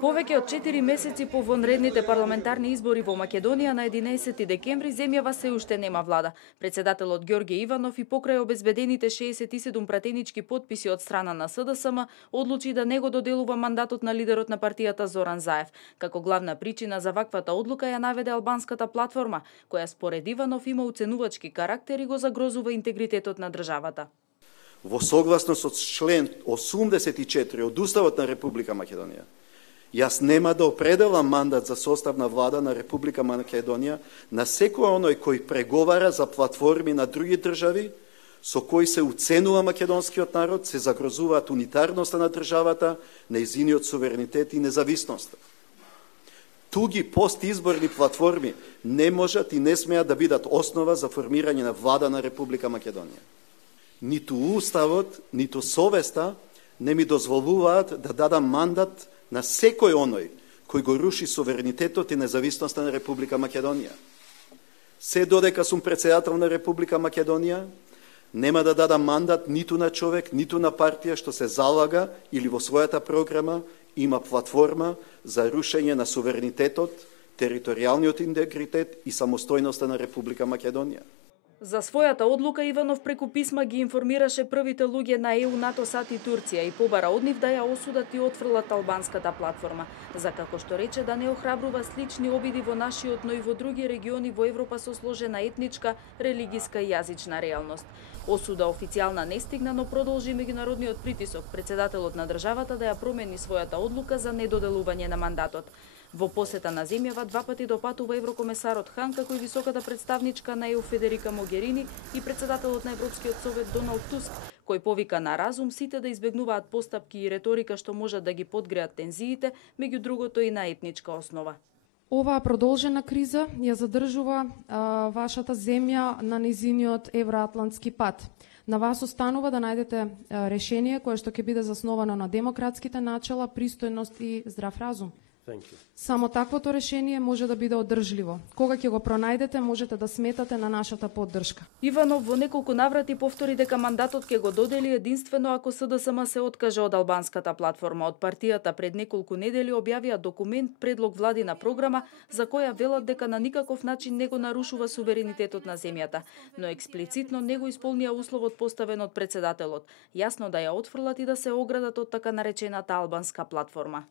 Повеќе од 4 месеци по вонредните парламентарни избори во Македонија на 11 декември земјава се уште нема влада. Председателот Ѓорѓе Иванов и покрај обезбедените 67 пратенички потписи од страна на СДСМ одлучи да не го доделува мандатот на лидерот на партијата Зоран Заев. Како главна причина за ваквата одлука ја наведе албанската платформа, која според Иванов има уценувачки карактер и го загрозува интегритетот на државата. Во согласност со член 84 од Уставот на Република Македонија, јас нема да определам мандат за состав на влада на Република Македонија на секој оној кој преговара за платформи на други држави, со кои се уценува македонскиот народ, се загрозуваат унитарноста на државата, нејзиниот суверенитет и независноста. Туги постизборни платформи не можат и не смеат да бидат основа за формирање на влада на Република Македонија. Ниту Уставот, ниту совеста не ми дозволуваат да дадам мандат на секој оној кој го руши суверенитетот и независноста на Република Македонија. Се додека сум председател на Република Македонија, нема да дадам мандат ниту на човек, ниту на партија што се залага или во својата програма има платформа за рушење на суверенитетот, територијалниот интегритет и самостојноста на Република Македонија. За својата одлука Иванов преку писма ги информираше првите луѓе на ЕУ, НАТО, САД и Турција и побара од нив да ја осудат и отфрлат албанската платформа, за како што рече да не охрабрува слични обиди во нашиот, но и во други региони во Европа со сложена етничка, религиска и јазична реалност. Осуда официјална не стигна, но продолжи меѓународниот притисок председателот на државата да ја промени својата одлука за недоделување на мандатот. Во посета на земјава два пати допатува еврокомесарот Хан, како и високата представничка на ЕУ Федерика Могерини и председателот на Европскиот совет Доналд Туск, кој повика на разум сите да избегнуваат постапки и реторика што можат да ги подгреат тензиите, меѓу другото и на етничка основа. Оваа продолжена криза ја задржува вашата земја на низиниот евроатлантски пат. На вас останува да најдете решение кое што ќе биде засновано на демократските начела, пристојност и здрав разум. Само таквото решение може да биде одржливо. Кога ќе го пронајдете, можете да сметате на нашата поддршка. Иванов во неколку наврати повтори дека мандатот ќе го додели единствено ако СДСМ се откаже од албанската платформа. Од партијата пред неколку недели објавија документ, предлог владина програма, за која велат дека на никаков начин не го нарушува суверенитетот на земјата, но експлицитно не го исполнија условот поставен од председателот, јасно да ја отфрлат и да се оградат од така наречената албанска платформа.